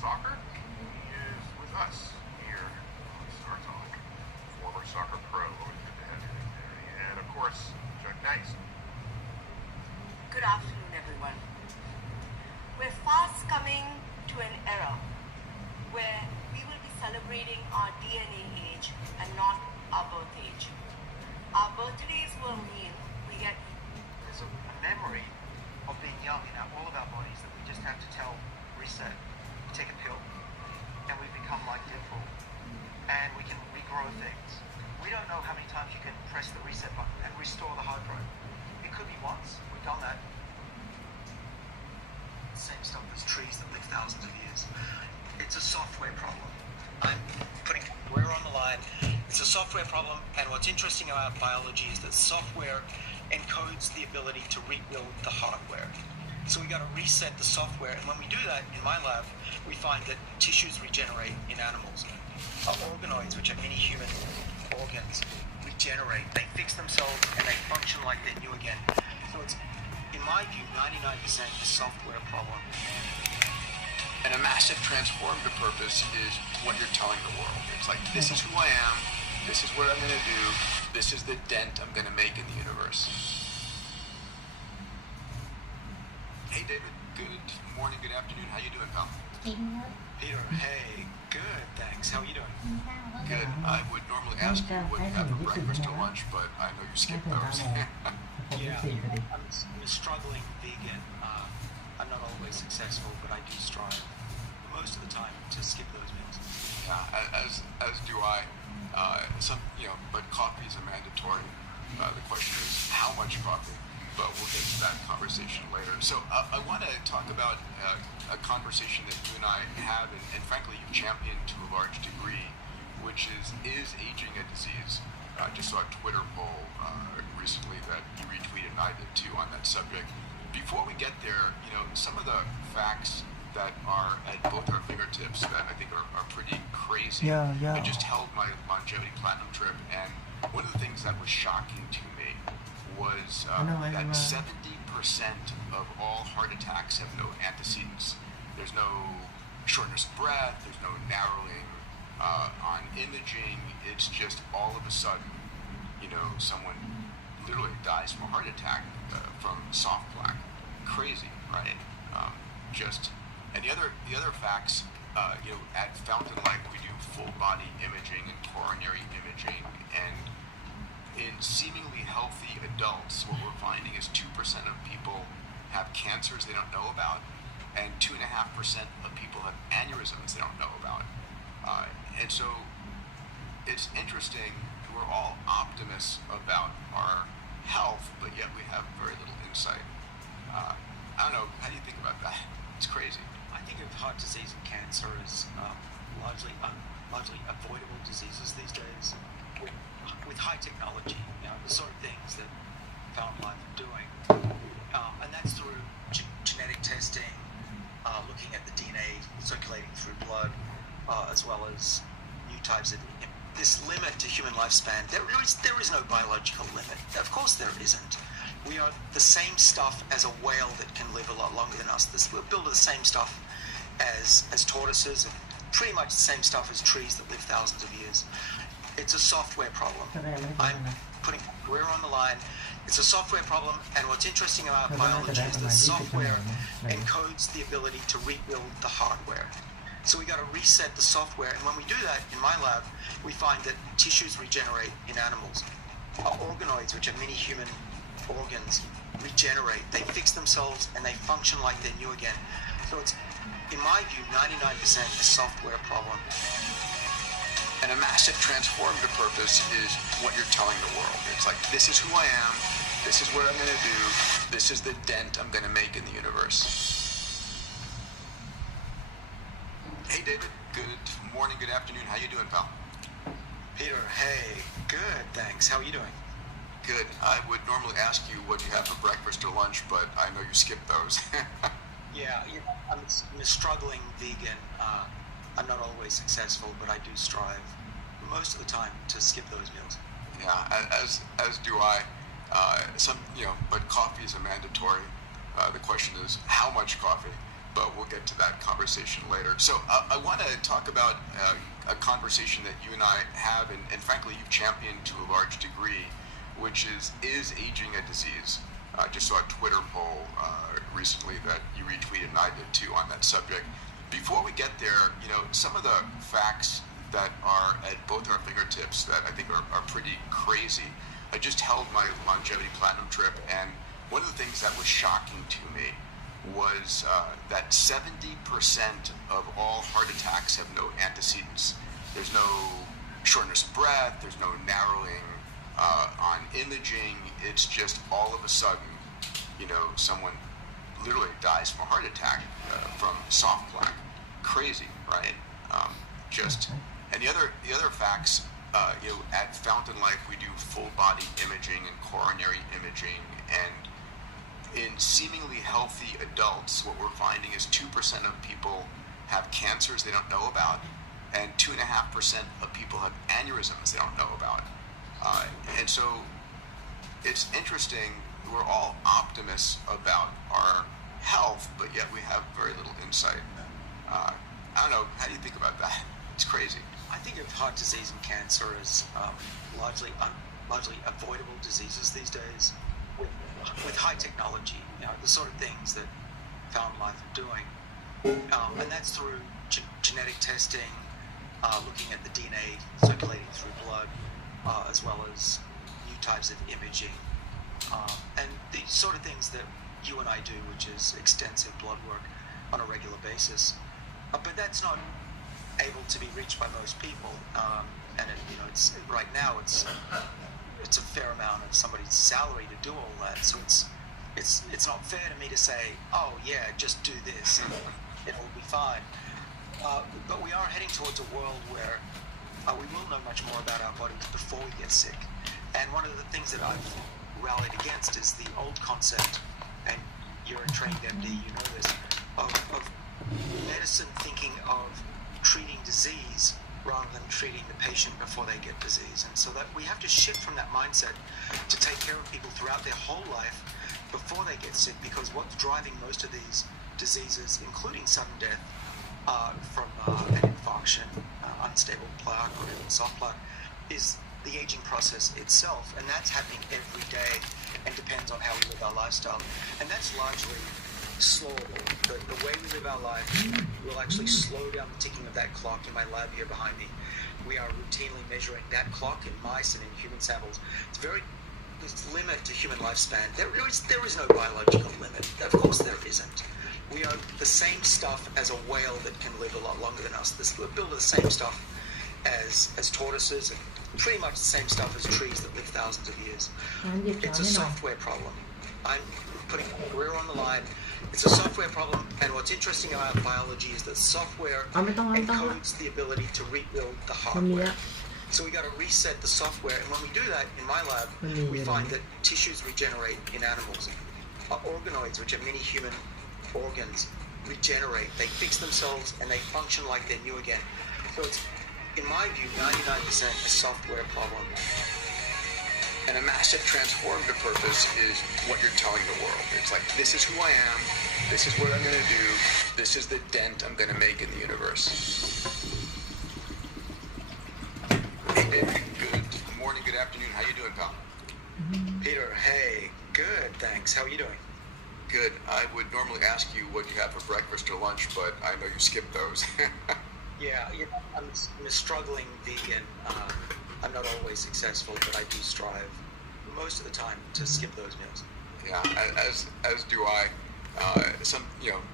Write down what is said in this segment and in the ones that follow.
soccer. He is with us here on Star Talk. Former soccer pro. Always good to have you there. And of course, Chuck Nice. Good afternoon, everyone. We're fast coming to an era where we will be celebrating our DNA age and not our birth age. Our birthdays will mean we get... There's a memory of being young in all of our bodies that we just have to tell, reset, take a pill, and we become like Deadpool. And we can regrow things. We don't know how many times you can press the reset button and restore the hard drive. It could be once. We've done that. Same stuff as trees that live thousands of years. It's a software problem. I'm putting we're on the line. It's a software problem, and what's interesting about biology is that software encodes the ability to rebuild the hardware. So we got to reset the software, and when we do that in my lab, we find that tissues regenerate in animals. Organoids, which are mini human organs, regenerate. They fix themselves and they function like they're new again. So it's, in my view, 99% a software problem. And a massive transformative purpose is what you're telling the world. It's like, this is who I am, this is what I'm going to do, this is the dent I'm going to make in the universe. Hey David, good morning, good afternoon, how you doing, pal? Peter, hey, good, thanks. How are you doing? Good. I would normally ask you what you have for breakfast or lunch, but I know you skipped those. Yeah, I'm a struggling vegan. I'm not always successful, but I do strive most of the time to skip those meals. Yeah, as do I. But coffee is a mandatory. The question is how much coffee, but we'll get to that conversation later. So I want to talk about a conversation that you and I have, and frankly you've championed to a large degree, which is aging a disease? I just saw a Twitter poll recently that you retweeted, and I did too, on that subject. Before we get there, some of the facts that are at both our fingertips that I think are pretty crazy. Yeah. I just held my longevity platinum trip, and one of the things that was shocking to me was that 70% of all heart attacks have no antecedents. There's no shortness of breath, there's no narrowing on imaging. It's just all of a sudden, someone literally dies from a heart attack from soft plaque. Crazy, right? And the other facts, at Fountain Life we do full body imaging and coronary imaging, and in seemingly healthy adults, what we're finding is 2% of people have cancers they don't know about, and 2.5% of people have aneurysms they don't know about. And so it's interesting, we're all optimists about our health, but yet we have very little insight. I don't know, how do you think about that? It's crazy. I think of heart disease and cancer as largely avoidable diseases these days with high technology, the sort of things that Fountain Life are doing. And that's through genetic testing, looking at the DNA circulating through blood, as well as new types of... This limit to human lifespan, there is no biological limit. Of course there isn't. We are the same stuff as a whale that can live a lot longer than us. We're built of the same stuff as tortoises, and pretty much the same stuff as trees that live thousands of years. It's a software problem. I'm putting career on the line. It's a software problem, and what's interesting about biology is that software encodes the ability to rebuild the hardware. So we got to reset the software, and when we do that in my lab, we find that tissues regenerate in animals. Organoids, which are mini human organs, regenerate. They fix themselves and they function like they're new again. So it's, in my view, 99% a software problem. And a massive transformative purpose is what you're telling the world. It's like, this is who I am, this is what I'm going to do, this is the dent I'm going to make in the universe. Hey David, good morning, good afternoon, how you doing, pal? Peter, hey, good, thanks. How are you doing? Good. I would normally ask you what you have for breakfast or lunch, but I know you skipped those. Yeah, I'm a struggling vegan. I'm not always successful, but I do strive most of the time to skip those meals. Yeah, as do I. But coffee is a mandatory. The question is how much coffee, but we'll get to that conversation later. So I want to talk about a conversation that you and I have, and frankly you've championed to a large degree, which is aging a disease? I just saw a Twitter poll recently that you retweeted, and I did too, on that subject. Before we get there, some of the facts that are at both our fingertips that I think are pretty crazy. I just held my longevity platinum trip, and one of the things that was shocking to me was that 70% of all heart attacks have no antecedents. There's no shortness of breath, there's no narrowing on imaging. It's just all of a sudden, someone literally dies from a heart attack from soft plaque. Crazy, right? And the other facts, at Fountain Life we do full body imaging and coronary imaging, and in seemingly healthy adults, what we're finding is 2% of people have cancers they don't know about, and 2.5% of people have aneurysms they don't know about. And so it's interesting, we're all optimists about our health, but yet we have very little insight. I don't know, how do you think about that? It's crazy. I think of heart disease and cancer as largely avoidable diseases these days with high technology, the sort of things that Fountain Life are doing. And that's through genetic testing, looking at the DNA circulating through blood, as well as new types of imaging, and the sort of things that you and I do, which is extensive blood work on a regular basis. But that's not able to be reached by most people, and it's right now it's a fair amount of somebody's salary to do all that. So it's not fair to me to say, oh yeah, just do this and it'll be fine. But we are heading towards a world where we will know much more about our bodies before we get sick. And one of the things that I've rallied against is the old concept, and you're a trained MD, you know this, of medicine thinking of treating disease rather than treating the patient before they get disease. And so that we have to shift from that mindset to take care of people throughout their whole life before they get sick, because what's driving most of these diseases, including sudden death from an infarction, unstable plaque, or even soft plaque, is the aging process itself, and that's happening every day and depends on how we live our lifestyle. And that's largely slowable. The way we live our life will actually slow down the ticking of that clock. In my lab here behind me, we are routinely measuring that clock in mice and in human samples. It's limit to human lifespan. There is no biological limit. Of course there isn't. We are the same stuff as a whale that can live a lot longer than us. We're built of the same stuff as tortoises, and pretty much the same stuff as trees that live thousands of years. It's a software problem. I'm putting my career on the line. It's a software problem, and what's interesting about biology is that software encodes the ability to rebuild the hardware. So we got to reset the software, and when we do that in my lab, we find that tissues regenerate in animals. Organoids, which are mini human organs, regenerate. They fix themselves and they function like they're new again. So it's, in my view, 99% a software problem. And a massive transformative purpose is what you're telling the world. It's like, this is who I am, this is what I'm going to do, this is the dent I'm going to make in the universe. Hey, good morning, good afternoon. How you doing, pal? Peter, hey, good, thanks. How are you doing? Good. I would normally ask you what you have for breakfast or lunch, but I know you skipped those. Yeah, I'm a struggling vegan. I'm not always successful, but I do strive most of the time to skip those meals. Yeah, as do I.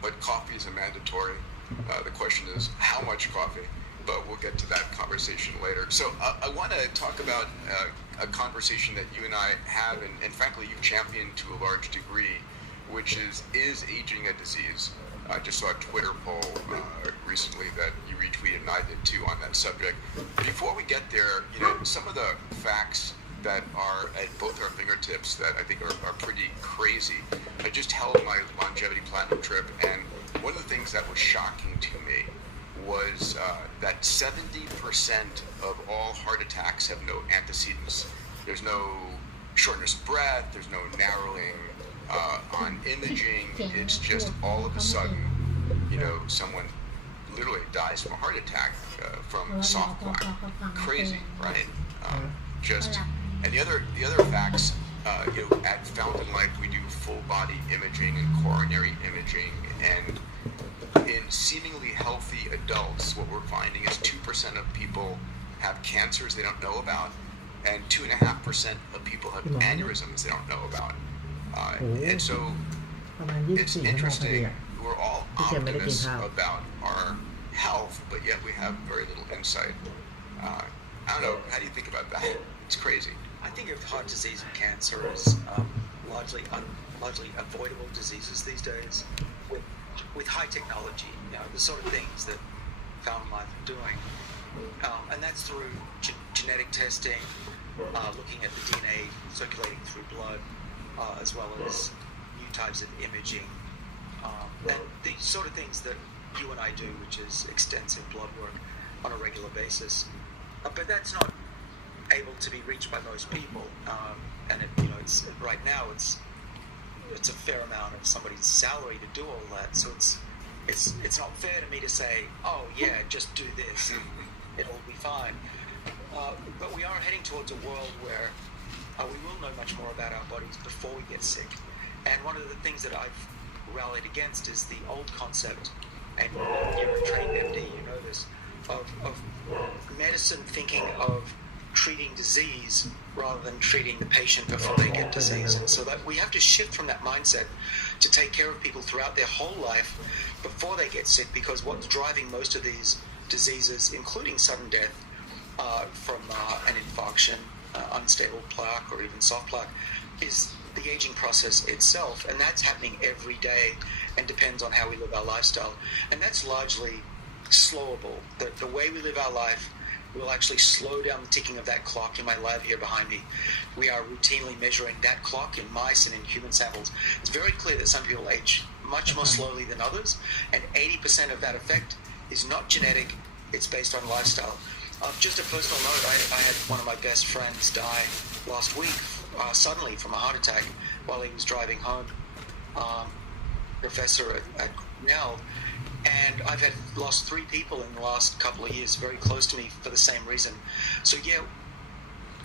But coffee is a mandatory. The question is how much coffee, but we'll get to that conversation later. So I want to talk about a conversation that you and I have, and frankly you've championed to a large degree, which is aging a disease? I just saw a Twitter poll recently that you retweeted, and I did too, on that subject. Before we get there, some of the facts that are at both our fingertips that I think are pretty crazy. I just held my longevity platinum trip, and one of the things that was shocking to me was that 70% of all heart attacks have no antecedents. There's no shortness of breath, there's no narrowing on imaging. It's just all of a sudden, someone literally dies from a heart attack from soft plaque. Crazy, right? And the other facts, at Fountain Life we do full body imaging and coronary imaging, and in seemingly healthy adults, what we're finding is 2% of people have cancers they don't know about, and 2.5% of people have aneurysms they don't know about. And so it's interesting. We're all optimists about our health, but yet we have very little insight. I don't know. How do you think about that? It's crazy. I think of heart disease and cancer as largely avoidable diseases these days, with high technology. The sort of things that Fountain Life are doing, and that's through genetic testing, looking at the DNA circulating through blood, as well as new types of imaging, and the sort of things that you and I do, which is extensive blood work on a regular basis. But that's not able to be reached by most people, and it's right now it's a fair amount of somebody's salary to do all that. So it's not fair to me to say, oh yeah, just do this, and it'll be fine. But we are heading towards a world where we will know much more about our bodies before we get sick. And one of the things that I've rallied against is the old concept, and you're a trained MD, you know this, of medicine thinking of treating disease rather than treating the patient before they get disease. And so that we have to shift from that mindset to take care of people throughout their whole life before they get sick, because what's driving most of these diseases, including sudden death from an infarction, unstable plaque, or even soft plaque, is the aging process itself, and that's happening every day and depends on how we live our lifestyle. And that's largely slowable. The way we live our life will actually slow down the ticking of that clock. In my lab here behind me, we are routinely measuring that clock in mice and in human samples. It's very clear that some people age much more slowly than others, and 80% of that effect is not genetic, it's based on lifestyle. Just a personal note, I had one of my best friends die last week suddenly from a heart attack while he was driving home, professor at Cornell, and I've lost 3 people in the last couple of years very close to me for the same reason. So yeah,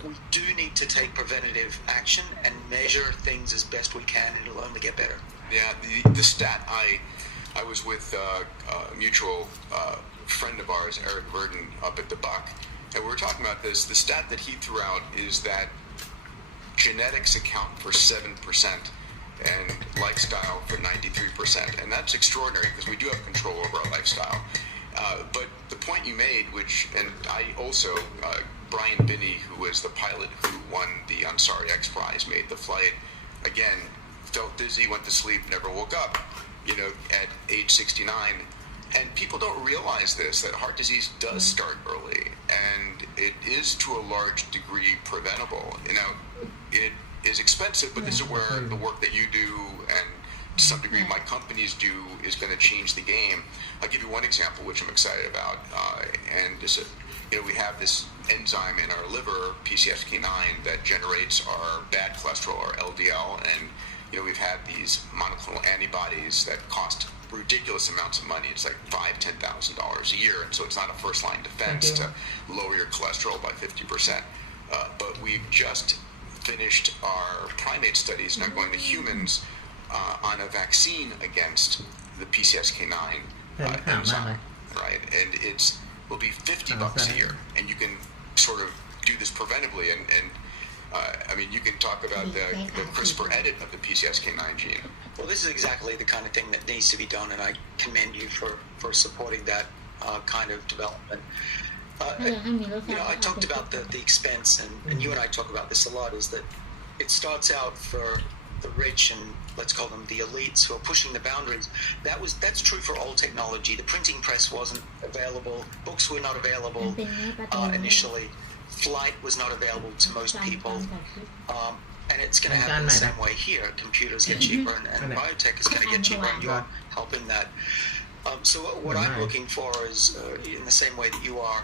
we do need to take preventative action and measure things as best we can, and it'll only get better. Yeah, the stat, I was with a mutual friend of ours, Eric Verdon, up at the Buck, and we were talking about this. The stat that he threw out is that genetics account for 7% and lifestyle for 93%, and that's extraordinary because we do have control over our lifestyle. But the point you made, and I also, Brian Binney, who was the pilot who won the Ansari X Prize, made the flight, again, felt dizzy, went to sleep, never woke up, at age 69. And people don't realize this, that heart disease does start early, and it is to a large degree preventable. It is expensive, but this is where the work that you do and to some degree my companies do is going to change the game. I'll give you one example which I'm excited about, and this, we have this enzyme in our liver, PCSK9, that generates our bad cholesterol, our LDL, and we've had these monoclonal antibodies that cost ridiculous amounts of money. It's like $5,000-$10,000 a year, and so it's not a first-line defense to lower your cholesterol by 50%. But we've just finished our primate studies, now going to humans on a vaccine against the PCSK9 enzyme, right? And will be $50 a year, and you can sort of do this preventively. And you can talk about the CRISPR edit of the PCSK9 gene. Well, this is exactly the kind of thing that needs to be done, and I commend you for supporting that kind of development. I talked about the expense, and you and I talk about this a lot, is that it starts out for the rich and let's call them the elites who are pushing the boundaries. That's true for old technology. The printing press wasn't available. Books were not available initially. Flight was not available to most people. And it's going to happen the same way here. Computers get cheaper, and biotech is going to get cheaper, and you're helping that. So what I'm looking for is, in the same way that you are,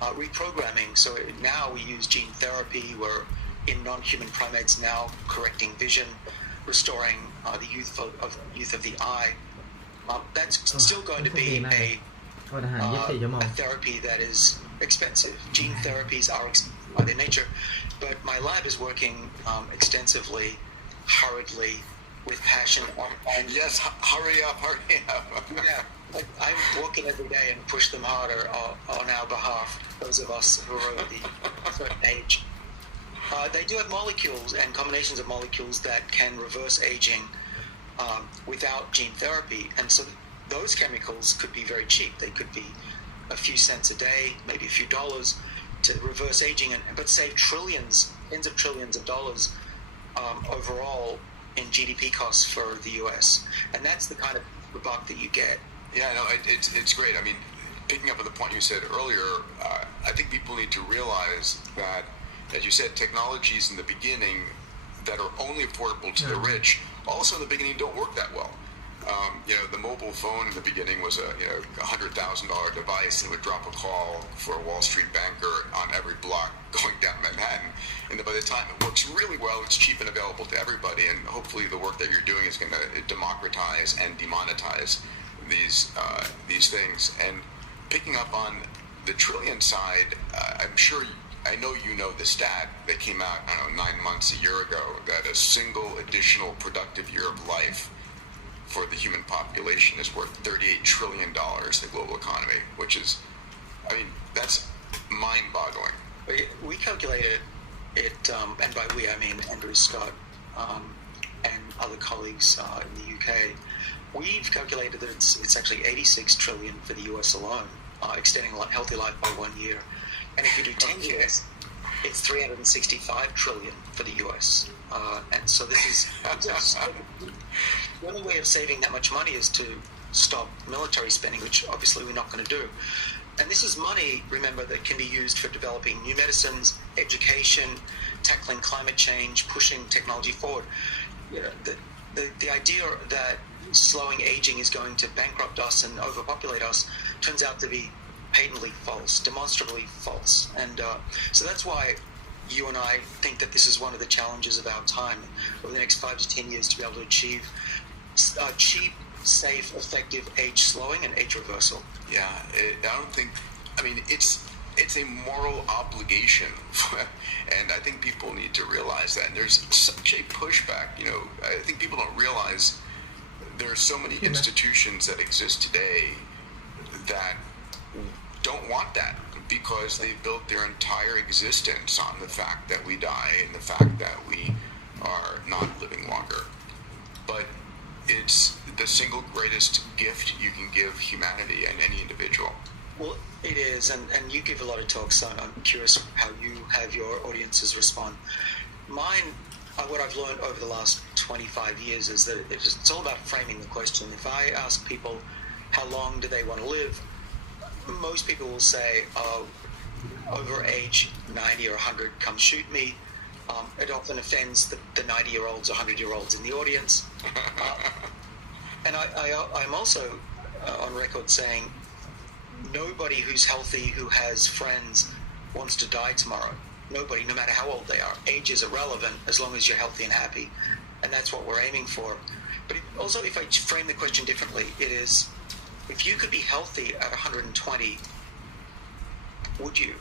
reprogramming. So now we use gene therapy. We're in non-human primates now correcting vision, restoring the youth of the eye. That's still going to be a therapy that is expensive. Gene therapies are expensive by their nature, but my lab is working extensively, hurriedly, with passion. Yes, hurry up. Yeah, I'm working every day and push them harder on our behalf, those of us who are of the certain age. They do have molecules and combinations of molecules that can reverse aging without gene therapy, and so those chemicals could be very cheap. They could be a few cents a day, maybe a few dollars, to reverse aging, but save tens of trillions of dollars overall in GDP costs for the U.S. And that's the kind of buck that you get. Yeah, no, it's great. I mean, picking up on the point you said earlier, I think people need to realize that, as you said, technologies in the beginning that are only affordable to the rich, also in the beginning don't work that well. The mobile phone in the beginning was a $100,000 device and would drop a call for a Wall Street banker on every block going down Manhattan. And by the time it works really well, it's cheap and available to everybody. And hopefully the work that you're doing is going to democratize and demonetize these things. And picking up on the trillion side, I know you know the stat that came out, 9 months, a year ago, that a single additional productive year of life for the human population is worth $38 trillion in the global economy, which is, that's mind-boggling. We calculated it, and by we I mean Andrew Scott and other colleagues in the UK. We've calculated that it's actually 86 trillion for the US alone, extending healthy life by 1 year. And if you do 10 years, it's 365 trillion for the US. And so this is the only way of saving that much money is to stop military spending, which obviously we're not going to do. And this is money, remember, that can be used for developing new medicines, education, tackling climate change, pushing technology forward. The idea that slowing aging is going to bankrupt us and overpopulate us turns out to be patently false, demonstrably false. And so that's why you and I think that this is one of the challenges of our time over the next 5 to 10 years to be able to achieve cheap, safe, effective age slowing and age reversal. Yeah, it's a moral obligation, and I think people need to realize that. And there's such a pushback. I think people don't realize there are so many institutions that exist today that don't want that, because they built their entire existence on the fact that we die and the fact that we are not living longer. But it's the single greatest gift you can give humanity and any individual. Well, it is, and you give a lot of talks, so I'm curious how you have your audiences respond. Mine, what I've learned over the last 25 years is that it's all about framing the question. If I ask people how long do they want to live, most people will say, over age 90 or 100, come shoot me. It often offends the 90-year-olds or 100-year-olds in the audience. And I'm also on record saying nobody who's healthy, who has friends, wants to die tomorrow. Nobody, no matter how old they are. Age is irrelevant as long as you're healthy and happy. And that's what we're aiming for. But also, if I frame the question differently, it is, if you could be healthy at 120, would you?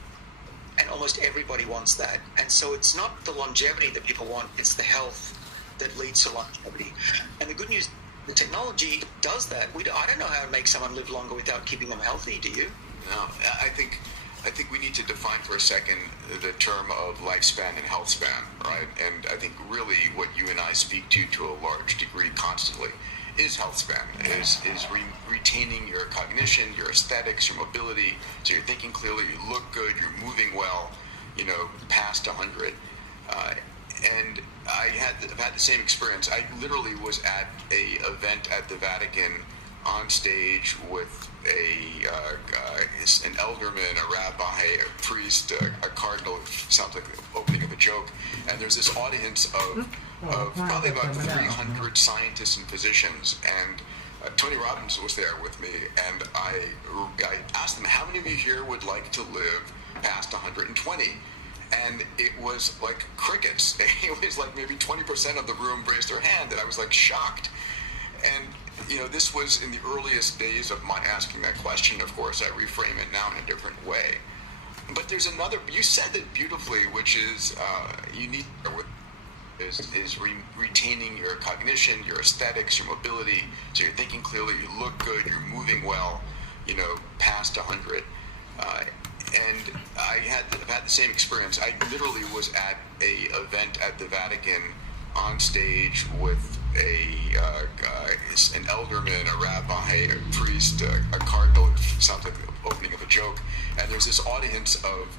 And almost everybody wants that. And so it's not the longevity that people want, it's the health that leads to longevity. And the good news, the technology does that. I don't know how to make someone live longer without keeping them healthy, do you? No, I think we need to define for a second the term of lifespan and health span, right? And I think really what you and I speak to a large degree constantly is health span, is retaining your cognition, your aesthetics, your mobility, so you're thinking clearly, you look good, you're moving well, past 100. And I've had the same experience. I literally was at a event at the Vatican on stage with an elderman, a rabbi, a priest, a cardinal. Sounds like the opening of a joke. And there's this audience of probably about 300 scientists and physicians. And Tony Robbins was there with me. And I asked them, how many of you here would like to live past 120? And it was like crickets. It was like maybe 20% of the room raised their hand, and I was like shocked. And this was in the earliest days of my asking that question. Of course, I reframe it now in a different way. But there's another, you said it beautifully, which is you need retaining your cognition, your aesthetics, your mobility, so you're thinking clearly, you look good, you're moving well, past 100. And I've had the same experience. I literally was at a event at the Vatican on stage with an elderman, a rabbi, a priest, a cardinal. It sounds like the opening of a joke. And there's this audience of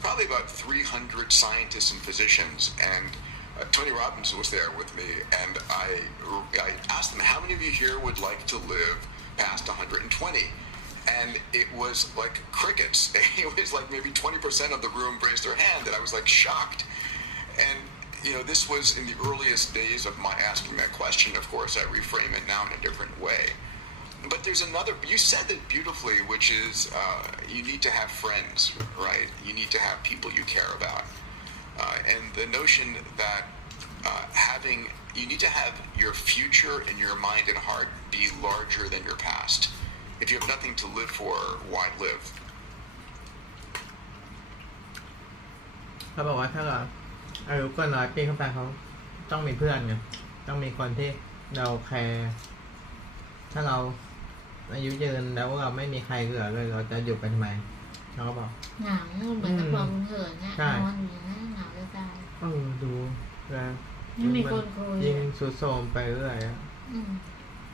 probably about 300 scientists and physicians. And Tony Robbins was there with me. And I asked them, how many of you here would like to live past 120? And it was like crickets. It was like maybe 20% of the room raised their hand, and I was like shocked. And this was in the earliest days of my asking that question. Of course, I reframe it now in a different way. But there's another, you said it beautifully, which is you need to have friends, right? You need to have people you care about. And the notion that you need to have your future in your mind and heart be larger than your past. If you have nothing to live for, why live? เขาบอกว่าถ้าเราอายุเกิน100 ปีขึ้นไปเขาต้องมีเพื่อนไงต้องมีคนที่เราแคร์ถ้าเราอายุยืนแล้วเราไม่มีใครเหลือเลยเราจะอยู่ไปทำไมเขาก็บอกเหงาเหมือนกับความเหินเนี่ยนอนอยู่นั่นเหงาจะตายดูแล้วไม่มีคนคุยยิ่งสุดโทรมไปเรื่อย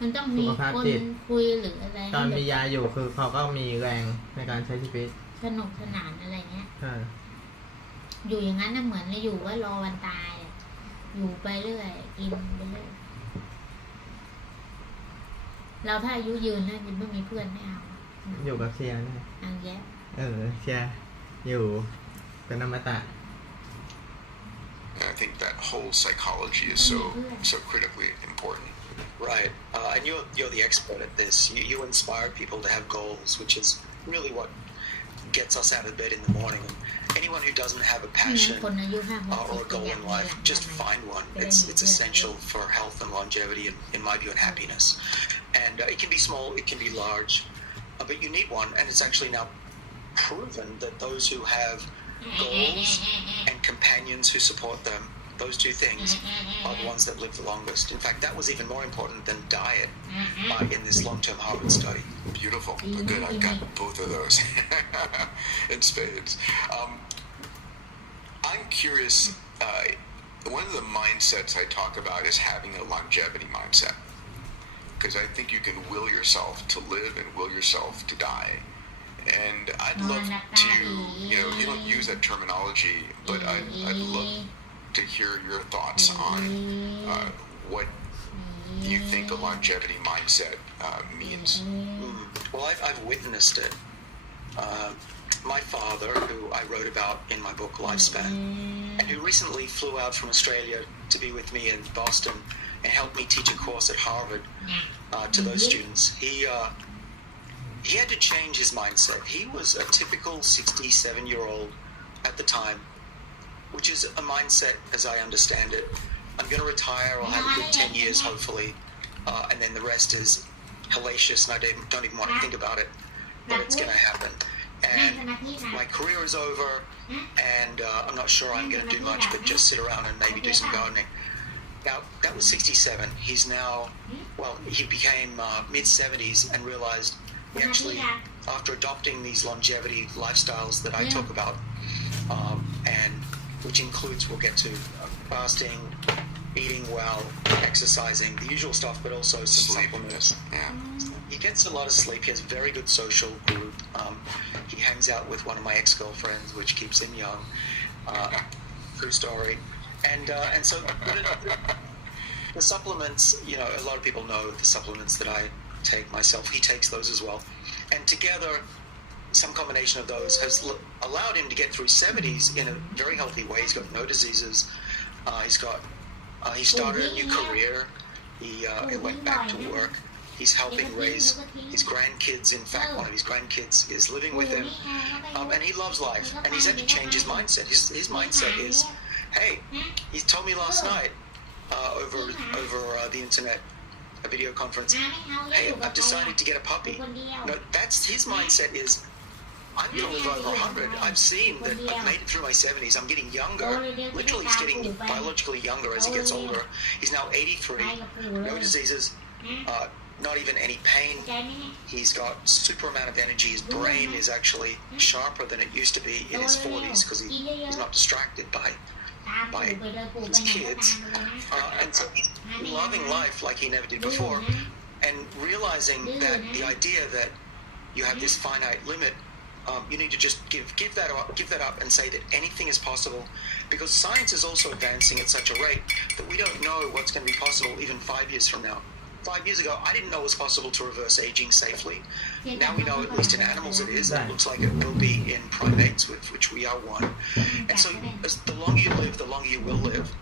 มันต้องมีคนคุยหรืออะไรตอนมียาอยู่คือเขาก็มีแรงในการใช้ชีวิตสนุกสนานอะไรเงี้ยอยู่อย่างนั้นน่ะเหมือนอยู่ว่ารอวันตายอยู่ไปเรื่อยกินไปเรื่อยเราถ้าอายุยืนนะยังไม่มีเพื่อนไม่เอาอยู่กับเชียร์นะอังแย่เชียร์อยู่เป็นอมตะI think that whole psychology is so critically important. Right, and you're the expert at this. You inspire people to have goals, which is really what gets us out of bed in the morning. And anyone who doesn't have a passion or a goal in life, just find one. It's essential for health and longevity, and in my view, and happiness. And it can be small, it can be large, but you need one. And it's actually now proven that those who have goals and companions who support them, those two things are the ones that live the longest. In fact, that was even more important than diet in this long-term Harvard study. Beautiful. Good, I've got both of those in spades. I'm curious, one of the mindsets I talk about is having a longevity mindset. Because I think you can will yourself to live and will yourself to die. And I'd love to, you don't use that terminology, but I'd love to hear your thoughts on what you think a longevity mindset means. Well, I've witnessed it. My father, who I wrote about in my book Lifespan, and who recently flew out from Australia to be with me in Boston and helped me teach a course at Harvard to those students, he had to change his mindset. He was a typical 67-year-old at the time, which is a mindset, as I understand it. I'm going to retire, I'll have a good 10 years, hopefully, and then the rest is hellacious, and I don't even want to think about it, but it's going to happen. And my career is over, and I'm not sure I'm going to do much, but just sit around and maybe do some gardening. Now, that was 67. He's now, he became mid-70s and realized actually, after adopting these longevity lifestyles that I talk about, and which includes, we'll get to fasting, eating well, exercising, the usual stuff, but also some supplements. He gets a lot of sleep. He has a very good social group. He hangs out with one of my ex-girlfriends, which keeps him young. True story. And so the supplements, a lot of people know the supplements that I take myself. He takes those as well. And together, some combination of those has allowed him to get through 70s in a very healthy way. He's got no diseases. He started a new career. He went back to work. He's helping raise his grandkids. In fact, one of his grandkids is living with him. And he loves life. And he's had to change his mindset. His mindset is, hey, he told me last night over the internet, a video conference. Hey, I've decided to get a puppy. No, that's his mindset is, I'm going to live over 100. I've seen that I've made it through my 70s. I'm getting younger. Literally, he's getting biologically younger as he gets older. He's now 83. No diseases. Not even any pain. He's got super amount of energy. His brain is actually sharper than it used to be in his 40s because he's not distracted by his kids. And so he's loving life like he never did before, and realizing that the idea that you have this finite limit, you need to just give that up and say that anything is possible, because science is also advancing at such a rate that we don't know what's going to be possible even 5 years from now. 5 years ago, I didn't know it was possible to reverse aging safely. Now we know, at least in animals, it is. It looks like it will be in primates, with which we are one. And so the longer you live, the longer you will live.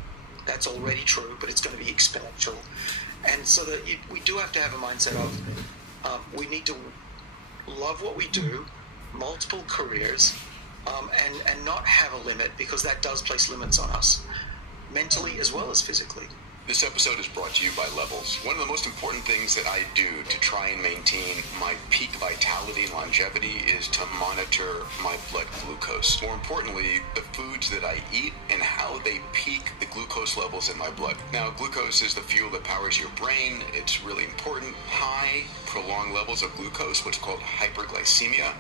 That's already true, but it's going to be exponential. And so that we do have to have a mindset of we need to love what we do, multiple careers, and not have a limit, because that does place limits on us, mentally as well as physically. This episode is brought to you by Levels. One of the most important things that I do to try and maintain my peak vitality and longevity is to monitor my blood glucose. More importantly, the foods that I eat and how they peak the glucose levels in my blood. Now, glucose is the fuel that powers your brain. It's really important. High, prolonged levels of glucose, what's called hyperglycemia,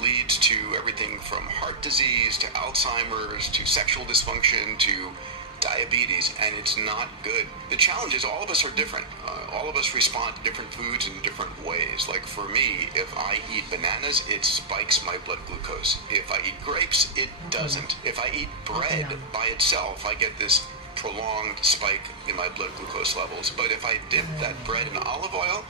leads to everything from heart disease to Alzheimer's to sexual dysfunction to diabetes, and it's not good. The challenge is all of us are different. All of us respond to different foods in different ways. Like for me, if I eat bananas, it spikes my blood glucose. If I eat grapes, it doesn't. If I eat bread by itself, I get this prolonged spike in my blood glucose levels. But if I dip that bread in olive oil,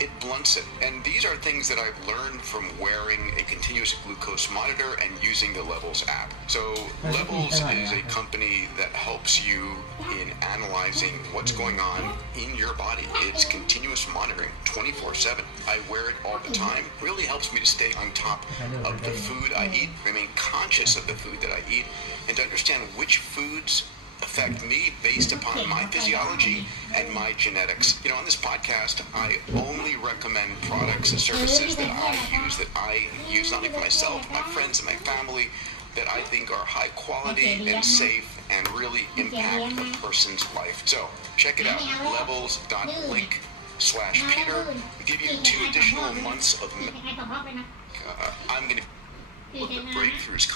it blunts it. And these are things that I've learned from wearing a continuous glucose monitor and using the Levels app. So Levels is a company that helps you in analyzing what's going on in your body. It's continuous monitoring 24/7. I wear it all the time. It really helps me to stay on top of the food I eat, remain conscious of the food that I eat, and to understand which foods affect me based upon my physiology and my genetics. You know, on this podcast, I only recommend products and services that I use not only for myself, my friends and my family, that I think are high quality and safe and really impact a person's life. So check it out, levels.link/Peter. We give you 2 additional months of I'm going to look at breakthroughs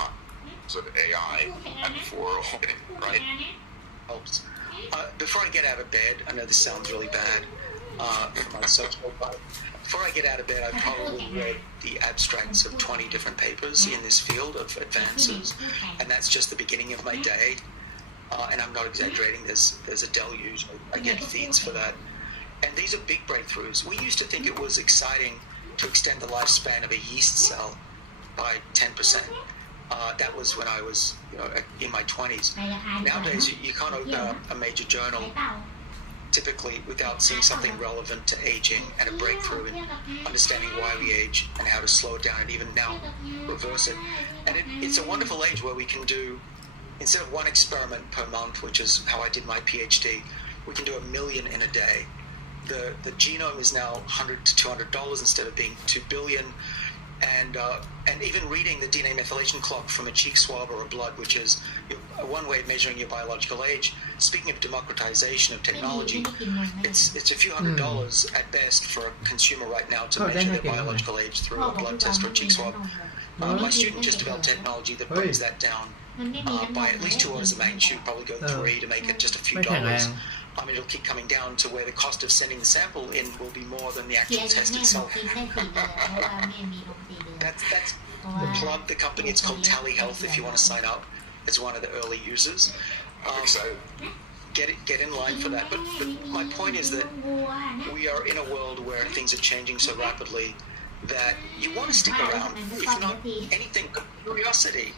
of AI and for right? Helps. Before I get out of bed, I know this sounds really bad for my social, but before I get out of bed, I probably read the abstracts of 20 different papers in this field of advances, and that's just the beginning of my day. And I'm not exaggerating. There's a deluge. I get feeds for that, and these are big breakthroughs. We used to think it was exciting to extend the lifespan of a yeast cell by 10%. That was when I was, in my 20s. Nowadays, you can't open up a major journal typically without seeing something relevant to aging and a breakthrough in understanding why we age and how to slow it down and even now reverse it. And it's a wonderful age where we can do, instead of 1 experiment per month, which is how I did my PhD, we can do 1 million in a day. The genome is now $100 to $200 instead of being 2 billion. And even reading the DNA methylation clock from a cheek swab or a blood, which is one way of measuring your biological age. Speaking of democratization of technology, it's a few $100 at best for a consumer right now to measure their biological age through a blood test or a cheek swab. My student just developed technology that brings that down by at least 2 orders of magnitude, probably go 3 to make it just a few dollars. It'll keep coming down to where the cost of sending the sample in will be more than the actual test itself. That's the plug, the company. It's called Telehealth if you want to sign up as one of the early users. I'm excited. Get in line for that. But my point is that we are in a world where things are changing so rapidly that you want to stick around, if not anything, curiosity.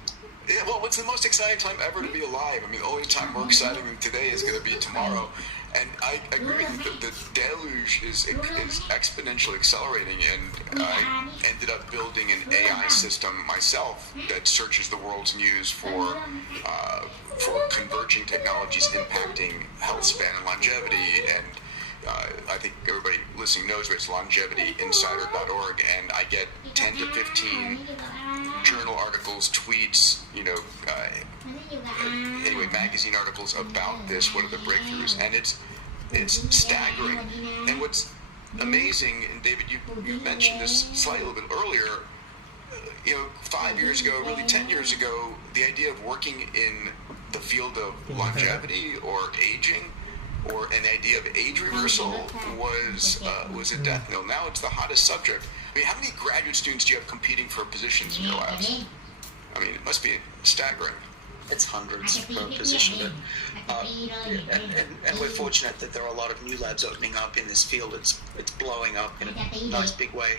Yeah, well, it's the most exciting time ever to be alive. I mean, the only time more exciting than today is going to be tomorrow. And I agree with you. The deluge is exponentially accelerating, and I ended up building an AI system myself that searches the world's news for converging technologies impacting health span and longevity. And I think everybody listening knows it's longevityinsider.org, and I get 10 to 15 journal articles, tweets, anyway, magazine articles about this. What are the breakthroughs? And it's staggering. And what's amazing, and David, you mentioned this slightly a little bit earlier. 5 years ago, really 10 years ago, the idea of working in the field of longevity or aging, or an idea of age reversal was a death knell. Now it's the hottest subject. I mean, how many graduate students do you have competing for positions in your labs? I mean, it must be staggering. It's hundreds per position. And we're fortunate that there are a lot of new labs opening up in this field. It's blowing up in a nice big way.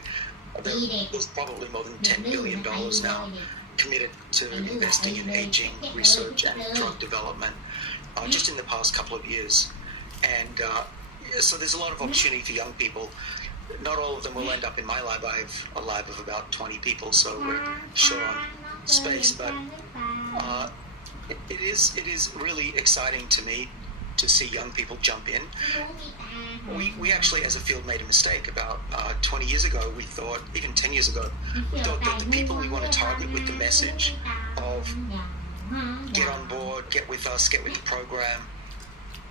There's probably more than $10 billion now committed to investing in aging research and drug development just in the past couple of years. And so there's a lot of opportunity for young people. Not all of them will end up in my lab. I have a lab of about 20 people, so we're short on space. But it is really exciting to me to see young people jump in. We actually, as a field, made a mistake about 20 years ago. We thought, even 10 years ago, we thought that the people we want to target with the message of get on board, get with us, get with the program,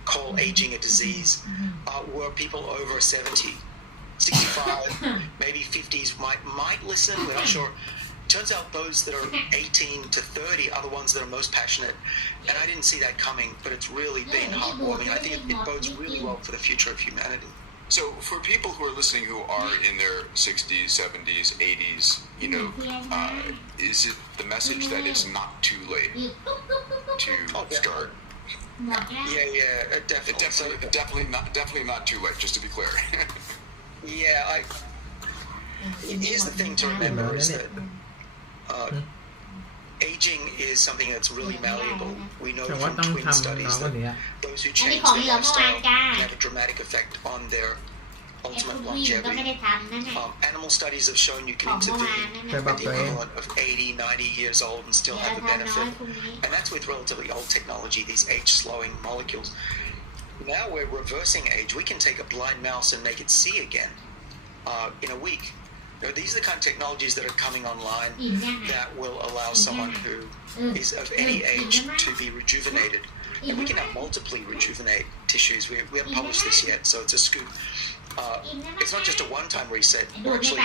call aging a disease, were people over 70, 65, maybe 50s might listen. We're not sure. Turns out those that are 18 to 30 are the ones that are most passionate, and I didn't see that coming, but it's really been heartwarming. I think it bodes really well for the future of humanity. So for people who are listening who are in their 60s, 70s, 80s, is it the message that it's not too late to start? Yeah, Definitely not too late, just to be clear. Yeah, here's the thing to remember is that aging is something that's really malleable. We know from twin studies that those who change their lifestyle can have a dramatic effect on their ultimate longevity. Animal studies have shown you can intervene at the equivalent of 80, 90 years old and still have the benefit. And that's with relatively old technology, these age-slowing molecules. Now we're reversing age. We can take a blind mouse and make it see again in a week. These are the kind of technologies that are coming online that will allow someone who is of any age to be rejuvenated. And we can now multiply rejuvenate tissues. We haven't published this yet, so it's a scoop. It's not just a one-time reset. We're actually,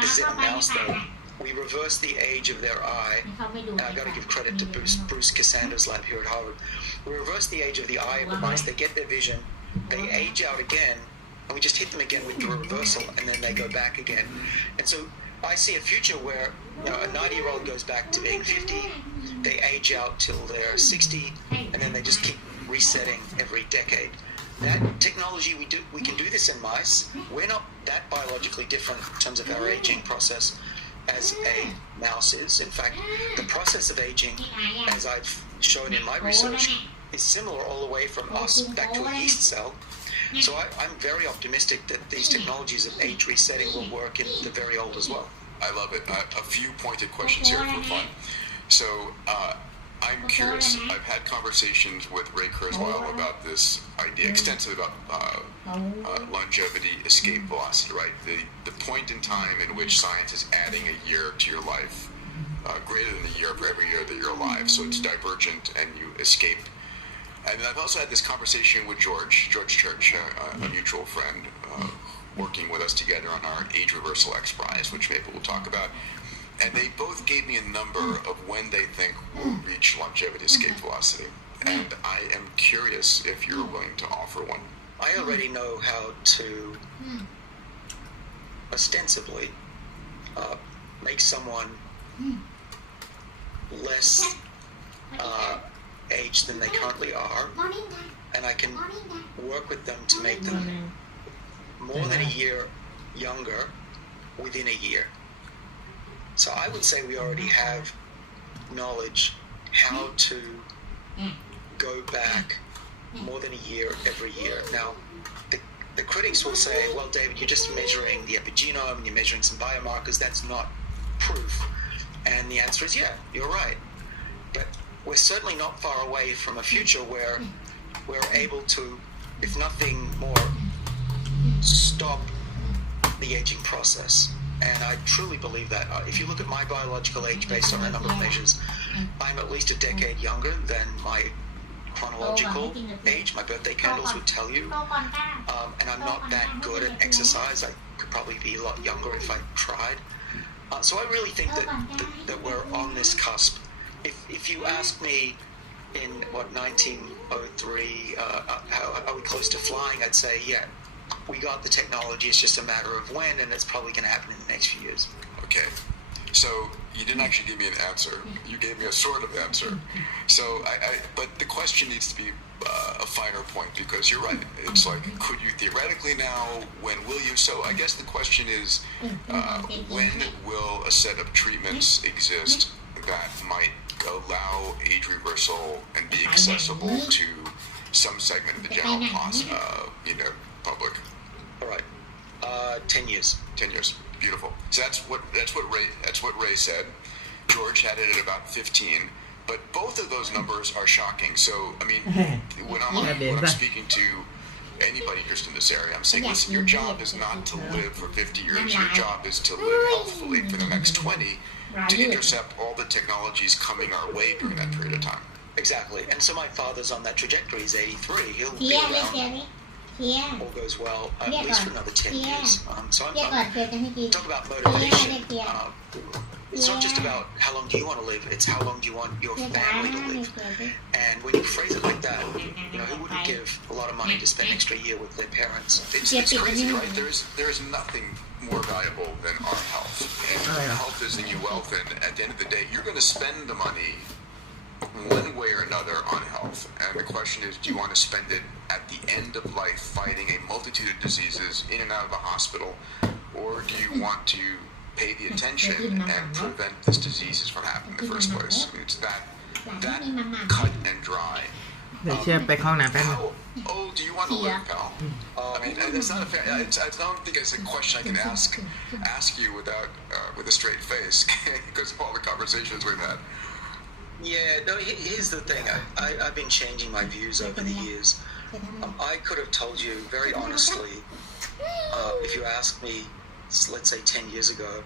this is in a mouse though. We reverse the age of their eye. And I've got to give credit to Bruce Cassandra's lab here at Harvard. We reverse the age of the eye of the mice. They get their vision. They age out again. And we just hit them again with the reversal, and then they go back again. And so I see a future where a 90-year-old goes back to being 50, they age out till they're 60, and then they just keep resetting every decade. That technology, we can do this in mice. We're not that biologically different in terms of our aging process as a mouse is. In fact, the process of aging, as I've shown in my research, is similar all the way from us back to a yeast cell. So I'm very optimistic that these technologies of age resetting will work in the very old as well. I love it. A few pointed questions here for fun. So I'm curious. I've had conversations with Ray Kurzweil about this idea, extensive about longevity, escape velocity, right? The point in time in which science is adding a year to your life, greater than a year for every year that you're alive. So it's divergent and you escape. And then I've also had this conversation with George Church, a mutual friend, working with us together on our Age Reversal X Prize, which maybe we'll talk about. And they both gave me a number of when they think we'll reach longevity escape velocity. And I am curious if you're willing to offer one. I already know how to ostensibly make someone less age than they currently are, and I can work with them to make them more than a year younger within a year. So I would say we already have knowledge how to go back more than a year every year. Now, the critics will say, well, David, you're just measuring the epigenome and you're measuring some biomarkers. That's not proof. And the answer is, yeah, you're right. But we're certainly not far away from a future where we're able to, if nothing more, stop the aging process. And I truly believe that. If you look at my biological age based on a number of measures, I'm at least a decade younger than my chronological age. My birthday candles would tell you. And I'm not that good at exercise. I could probably be a lot younger if I tried. So I really think that we're on this cusp. If you ask me in, 1903, are we close to flying, I'd say, yeah, we got the technology, it's just a matter of when, and it's probably going to happen in the next few years. Okay. So you didn't actually give me an answer. You gave me a sort of answer. So but the question needs to be a finer point, because you're right. It's like, could you theoretically now? When will you? So I guess the question is, when will a set of treatments exist that might allow age reversal and be accessible to some segment of the general public? All right. 10 years. 10 years. Beautiful. So that's what Ray said. George had it at about 15. But both of those numbers are shocking. So, I mean, when I'm speaking to anybody interested in this area, I'm saying, listen, your job is not to live for 50 years. Your job is to live healthfully for the next 20 to intercept all the technologies coming our way during that period of time. Exactly. And so my father's on that trajectory. He's 83. He'll be around. All goes well, at least for another 10 years. So talk about motivation. It's not just about how long do you want to live, it's how long do you want your family to live. And when you phrase it like that, who wouldn't give a lot of money to spend an extra year with their parents? It's crazy, right? There is nothing more valuable than our health. And health is the new wealth, and at the end of the day, you're going to spend the money one way or another on health. And the question is, do you want to spend it at the end of life fighting a multitude of diseases in and out of the hospital, or do you want to pay the attention and prevent these diseases from happening in the first place? I mean, it's that cut and dry. How old do you want to live, pal? I mean, it's not a fair. I don't think it's a question I can ask you without with a straight face, because of all the conversations we've had. Yeah, no, here's the thing. I've been changing my views over the years. I could have told you very honestly, if you asked me, let's say 10 years ago,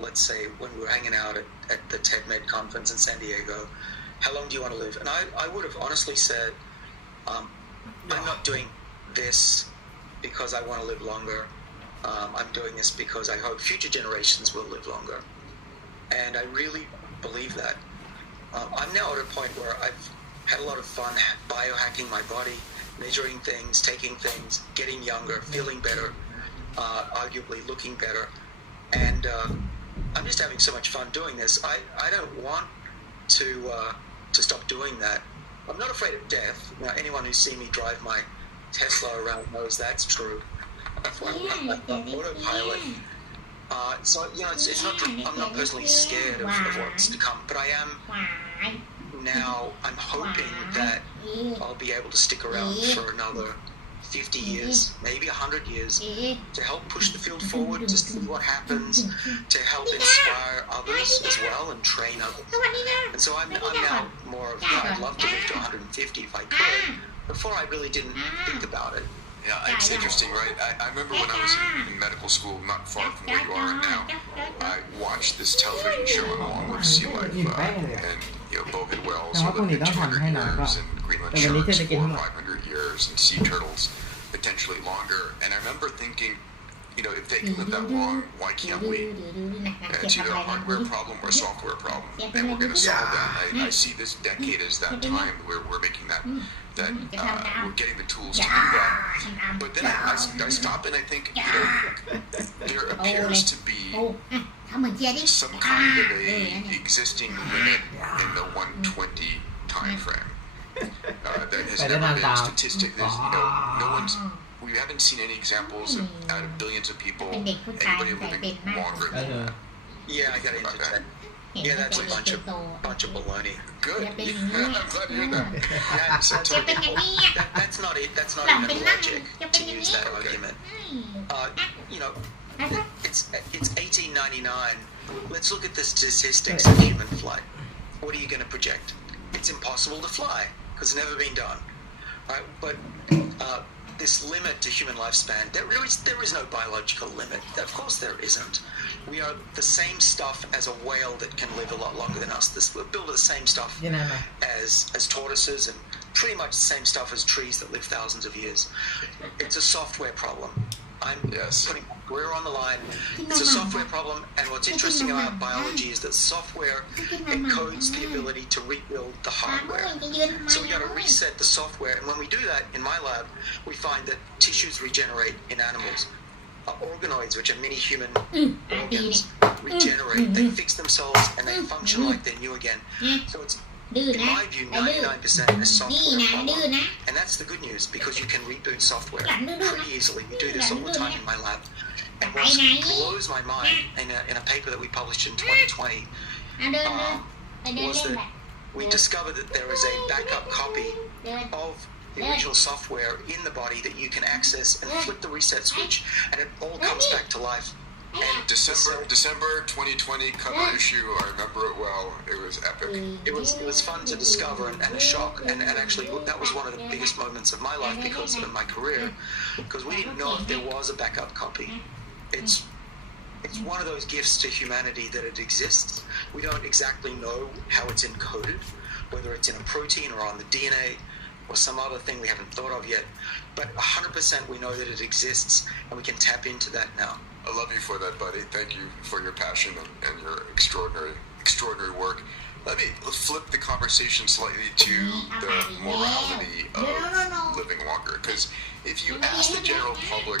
let's say when we were hanging out at the TEDMed conference in San Diego, how long do you want to live? And I would have honestly said, I'm not doing this because I want to live longer. I'm doing this because I hope future generations will live longer. And I really believe that. I'm now at a point where I've had a lot of fun biohacking my body, measuring things, taking things, getting younger, feeling better, arguably looking better. And I'm just having so much fun doing this. I don't want to stop doing that. I'm not afraid of death. Anyone who's seen me drive my Tesla around knows that's true. I'm autopilot. So it's not. I'm not personally scared of what's to come, but I am now. I'm hoping that I'll be able to stick around for another 50 years, maybe 100 years, to help push the field forward, to see what happens, to help inspire others as well and train others. And so I'm now more of, I'd love to live to 150 if I could. Before I really didn't think about it. Yeah, it's interesting, right? I remember when I was in medical school, not far from where you are right now, I watched this television show along with sea life, and bowhead whales who lived 200 years, and Greenland sharks 400 or 500 years, and sea turtles potentially longer. And I remember thinking, if they can live that long, why can't we? And it's either a hardware problem or a software problem, and we're going to solve that. I see this decade as that time where we're making that we're getting the tools to do that. But then I stop and I think, there appears to be some kind of a existing limit in the 120 time frame. That has never been statistic. We haven't seen any examples out of billions of people, anybody living longer than that. Yeah, I got into that. Yeah, that's a bunch of baloney. Good. I'm glad to hear that. That's not it. That's not even logic to use that argument. It's 1899. Let's look at the statistics of human flight. What are you going to project? It's impossible to fly because it's never been done. Right? But this limit to human lifespan. There is no biological limit. Of course there isn't. We are the same stuff as a whale that can live a lot longer than us. We're built of the same stuff as tortoises, and pretty much the same stuff as trees that live thousands of years. It's a software problem. I'm putting career on the line. It's a software problem, and what's interesting about biology is that software encodes the ability to rebuild the hardware. So we got to reset the software, and when we do that in my lab, we find that tissues regenerate in animals. Organoids, which are mini human organs, regenerate. They fix themselves and they function like they're new again. So it's, in my view, 99% a software problem. And that's the good news, because you can reboot software pretty easily. We do this all the time in my lab. And what blows my mind in a paper that we published in 2020 was that we discovered that there is a backup copy of the original software in the body that you can access and flip the reset switch, and it all comes back to life. And December 2020 cover issue, I remember it well. It was epic. It was fun to discover and a shock, and actually that was one of the biggest moments of my life because of my career, because we didn't know if there was a backup copy. It's one of those gifts to humanity that it exists. We don't exactly know how it's encoded, whether it's in a protein or on the DNA or some other thing we haven't thought of yet, but 100% we know that it exists, and we can tap into that now. I love you for that, buddy. Thank you for your passion and your extraordinary work. Let me flip the conversation slightly to the morality of living longer, because if you ask the general public,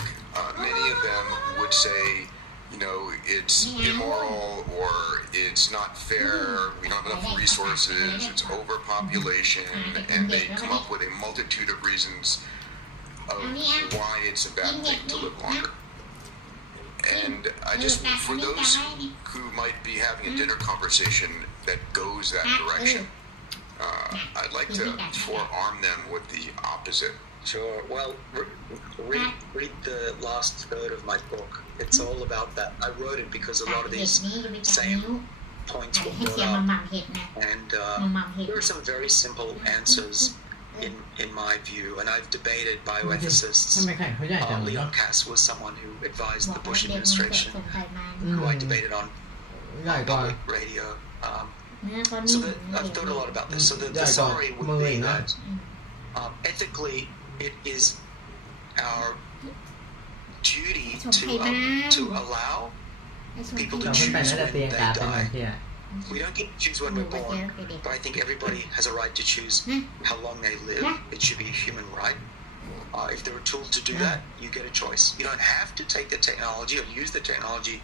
many of them would say, you know, it's immoral, or it's not fair, we don't have enough resources, it's overpopulation, and they come up with a multitude of reasons of why it's a bad thing to live longer. And I just, for those who might be having a dinner conversation that goes that direction, I'd like to forearm them with the opposite. Sure. Well, read the last third of my book. It's all about that. I wrote it because a lot of these same points were brought up, and there are some very simple answers in my view, and I've debated bioethicists. Leon Cass was someone who advised the Bush administration, who I debated on public radio. So I've thought a lot about this. So the summary would be that ethically, it is our duty to allow people to choose when they die. We don't get to choose when we're born, but I think everybody has a right to choose how long they live. It should be a human right. If there are tools to do that, you get a choice. You don't have to take the technology or use the technology,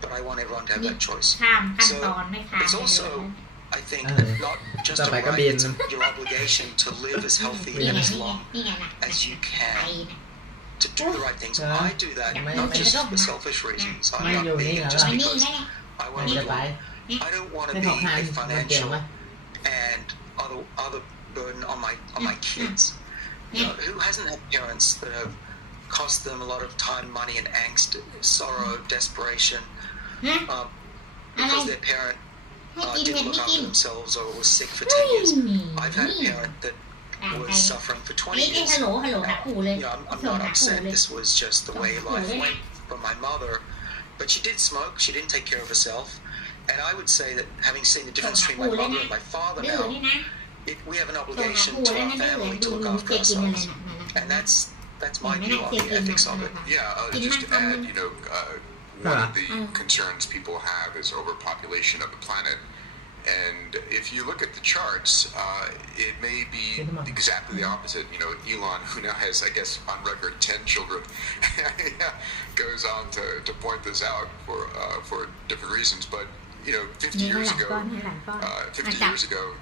but I want everyone to have that choice. So it's also, I think, not just a right, it's your obligation to live as healthy and as long as you can, to do the right things. I do that not just for selfish reasons. I'm not vegan just because I want to live long. I don't want to be a financial and other burden on my kids. You know, who hasn't had parents that have cost them a lot of time, money, and angst, sorrow, desperation, because their parent didn't look after themselves or was sick for 10 years. I've had a parent that was suffering for 20 years. I'm not upset. This was just the way life went for my mother. But she did smoke. She didn't take care of herself. And I would say that, having seen the difference between my mother and my father now, we have an obligation to our family to look after ourselves. And that's my view on the ethics of it. Yeah, just to add, you know, one of the concerns people have is overpopulation of the planet. And if you look at the charts, it may be exactly the opposite. You know, Elon, who now has, I guess, on record 10 children, goes on to point this out for different reasons. But you know, 50 years ago,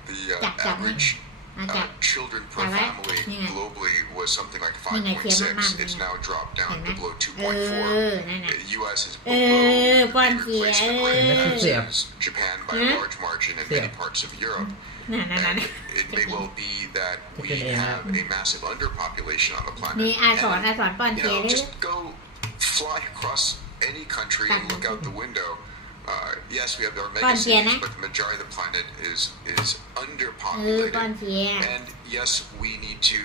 the average children per family globally was something like 5.6. It's now dropped down to below 2.4. The U.S. is below the replacement rate of Japan by a large margin and many parts of Europe. And it may well be that we have a massive underpopulation on the planet. And, you know, just go fly across any country and look out the window. yes, we have our ก่อนเสีย megacities, นะ but the majority of the planet is ก่อน underpopulated. เสีย And yes, we need to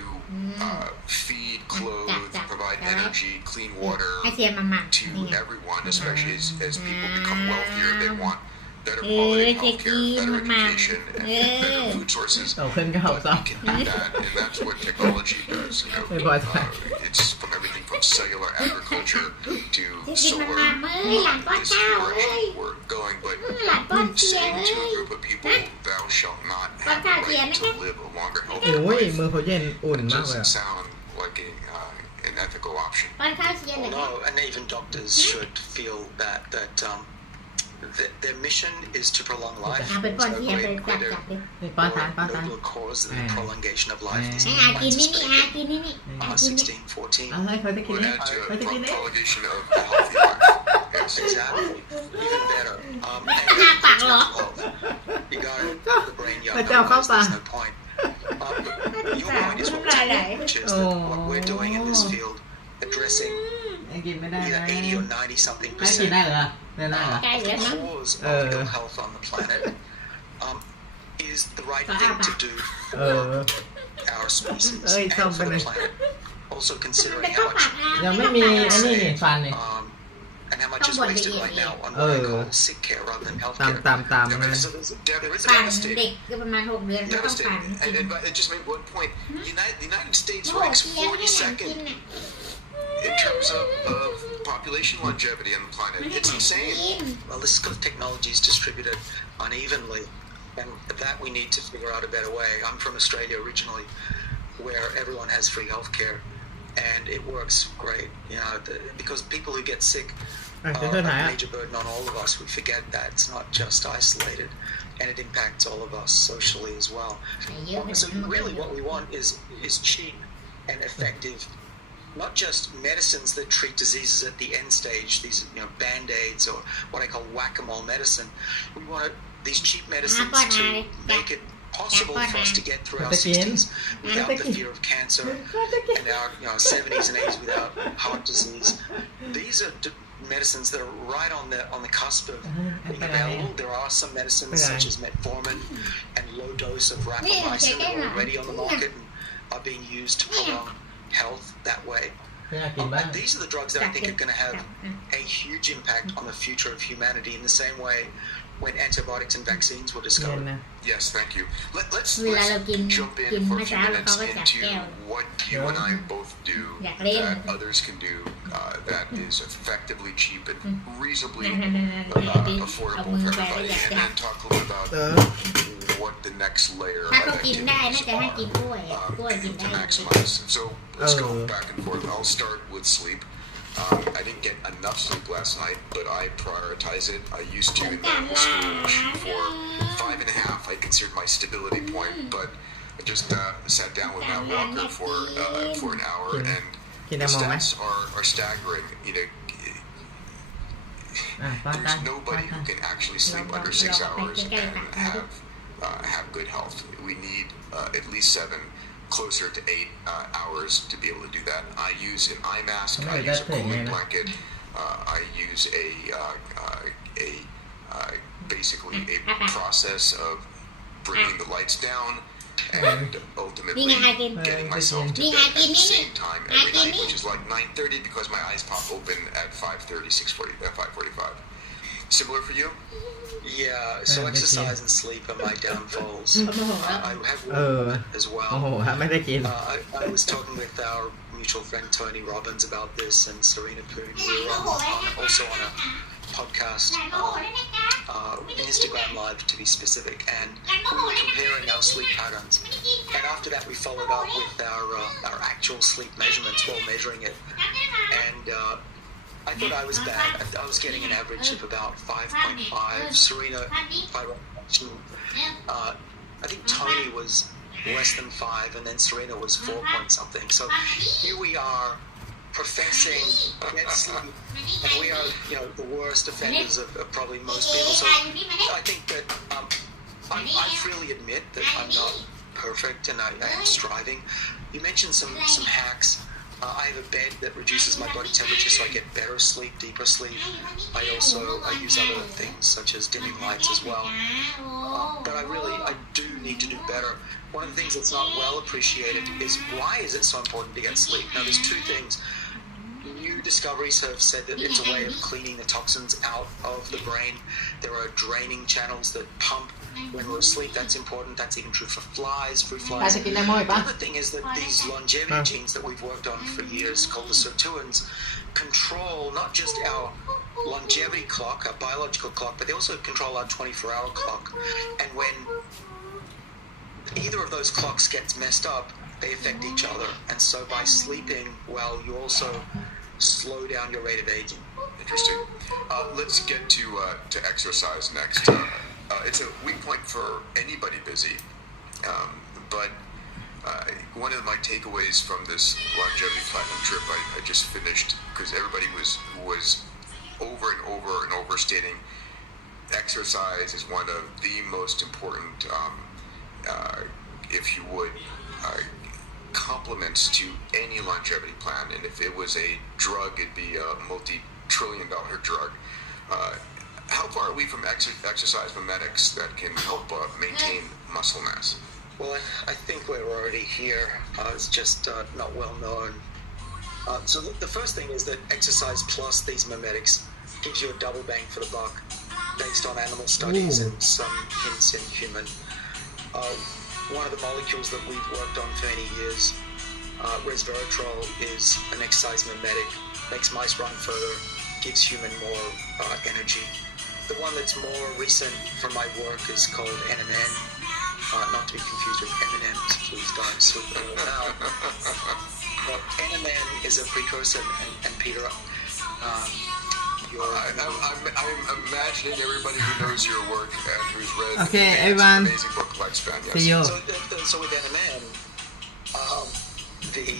feed, clothe, provide energy, clean water ให้เสียมาหมัก to นี่ไง everyone, especially as people become wealthier. They want better เออ quality เจ๊กิ healthcare, น better มาหมัก education, เอ and อ better food sources. โตขึ้นก็เอา But ซ้ we can do that, and that's what technology does. Hey, boy. It's from everything from cellular agriculture to เจ๊กิน solar. มาหมักเอ้ยหลานป้อน This ข้าว is เอ้ย where we're going, but หลานป้อนเสีย saying เอ้ to a ย group of people, "Thou shalt not Con have cao the tiền right đấy to chứ. live a longer, ำ healthier โอ้ย life," มือเขาเย็นอุ่น it มากเลยอะ doesn't sound like an ethical option. ป้อนข้าวเสียเลย No, and even doctors should feel that their mission is to prolong life. เอาไปป้อน There's เสีย no ไป great จับ greater จับดิ นี่ป้อน or ทานป้อนทาน nobler cause than the prolongation of life. This ให้ is อากิน Francis นี่นี่อา Bacon, กินนี่นี่อากินนี่ 1614. เอาให้เขาจะกิน Would นี่ add to เขาจะกินนี่ prolongation of a healthy life. Yes. Exactly. Even better. And Bạc lỗ. you got the brain young. Mà chào không Otherwise, there's bà. no point. Your point is what we're doing, which is that what we're doing in this field, addressing ยังกินไม่ได้นะ either 80 or 90 something ให้กิน percent ได้เหรอได้เหรอ ใกล้แล้วมั้ง cause of ill health on the planet, is the right thing to do เออ for our species Ơi, and không, for bên the này. planet. Also มัน considering เป็นข้าว how ผั much ดนะ ยังไม่มีไอ้นี่นี่ฟันนี่ and how much is Không buồn wasted bị right gì. now on what I Ừ. call sick care rather than ตาม healthcare. ตามตาม Yeah, นะ so there's a ปั่น devastating. เด็กก็ประมาณ6 เดือนก็ต้องปั่น Devastating. กิน And just make one point. The United States โอ้โห ranks เสียไม่ได้หนังกิน 42nd น่ะ in terms of population longevity on the ไม่ planet. ได้ It's หนัง insane. กิน Well, this is because technology is distributed unevenly, and that we need to figure out a better way. I'm from Australia originally, where everyone has free healthcare, and it works great. Because people who get sick อ่ะ are จะเชิญไหน a อ่ะ major burden on all of us. We forget that it's not just isolated, and it impacts all of us socially as well. ใส่เยอะไป So มันก็ really, เยอะ what we want is cheap and effective. Not just medicines that treat diseases at the end stage, these band-aids or what I call whack-a-mole medicine. We want these cheap medicines to make it possible for us to get through our 60s without the fear of cancer and our 70s and 80s without heart disease. These are medicines that are right on the cusp of being available. There are some medicines such as metformin and low dose of rapamycin that are already on the market and are being used to prolong health that way. ไม่อยากกินบ้าง And these are the drugs that I think are going to have a huge impact on the future of humanity in the same way when antibiotics and vaccines were เย็น discovered. นะ Yes, thank you. Let's เวลาเรากิน jump กิ in น for เมื่ a อ few เช้าแล้วเขา minutes ก็จับ into แก้ว what you and I both do Dạ, lên. that others can do that is effectively cheap and reasonably นั่นๆๆๆ affordable เอามื for อไปแล้ว everybody, อยาก and จับ then talk a little about เออ what the next layer ถ้า of เขากินได้ น่า activities จะให้กิน are กล้วยกล้วยกิน to ได้ maximize. So let's go Oh. back and forth. I'll start with sleep. I didn't get enough sleep last night, but I prioritize it. I used to in medical school shoot for 5.5. I considered my stability point, but I just sat down with my walker for an hour, and Can the I move stats are staggering. อ่ะป้อนกั There's น nobody who can actually sleep under 6 hours and have good health. We need at least 7, closer to 8 hours to be able to do that. I use an eye mask. I use a cooling blanket. I use basically a process of bringing the lights down and ultimately getting myself to bed at the same time every night, which is like 9:30 because my eyes pop open at 5:30, 6:40, 5:45. Similar for you? Yeah, so exercise and sleep are my downfalls. I have Oh. work as โอ้โห well. ไม่ได้กิน I was talking with our mutual friend Tony Robbins about this and Serena Poon. We were also on a podcast, Instagram Live to be specific, and we were comparing our sleep patterns. And after that, we followed up with our actual sleep measurements while measuring it. And I thought I was bad. I was getting an average of about 5.5. Serena, if I I think Tony was less than 5, and then Serena was 4 point something. So here we are professing get sleep, and we are, the worst offenders of probably most people. So I think that I freely admit that I'm not perfect, and I am striving. You mentioned some hacks. I have a bed that reduces my body temperature so I get better sleep, deeper sleep. I use other things such as dimming lights as well. But I do need to do better. One of the things that's not well appreciated is why is it so important to get sleep? Now, there's two things. New discoveries have said that it's a way of cleaning the toxins out of the brain. There are draining channels that pump when we're asleep. That's important. That's even true for flies, fruit flies. The other thing is that these longevity genes that we've worked on for years, called the sirtuins, control not just our longevity clock, our biological clock, but they also control our 24-hour clock. And when either of those clocks gets messed up, they affect each other. And so by sleeping well, you also slow down your rate of aging. Interesting. Let's get to exercise next. It's a weak point for anybody busy, but one of my takeaways from this longevity platinum trip I just finished, because everybody was over and over stating exercise is one of the most important, if you would, complements to any longevity plan. And if it was a drug, it'd be a multi-trillion-dollar drug. How far are we from exercise mimetics that can help maintain muscle mass? Well, I think we're already here. It's just not well known. So the first thing is that exercise plus these mimetics gives you a double bang for the buck based on animal studies and some hints in human. One of the molecules that we've worked on for many years, resveratrol, is an exercise mimetic, makes mice run further, gives human more energy. The one that's more recent from my work is called NMN, not to be confused with M&M's, please don't sleep on it now. But NMN is a precursor, and Peter, I'm imagining everybody who knows your work and who's read everyone. Amazing book Lifespan. Yes. See you. So with NMN, the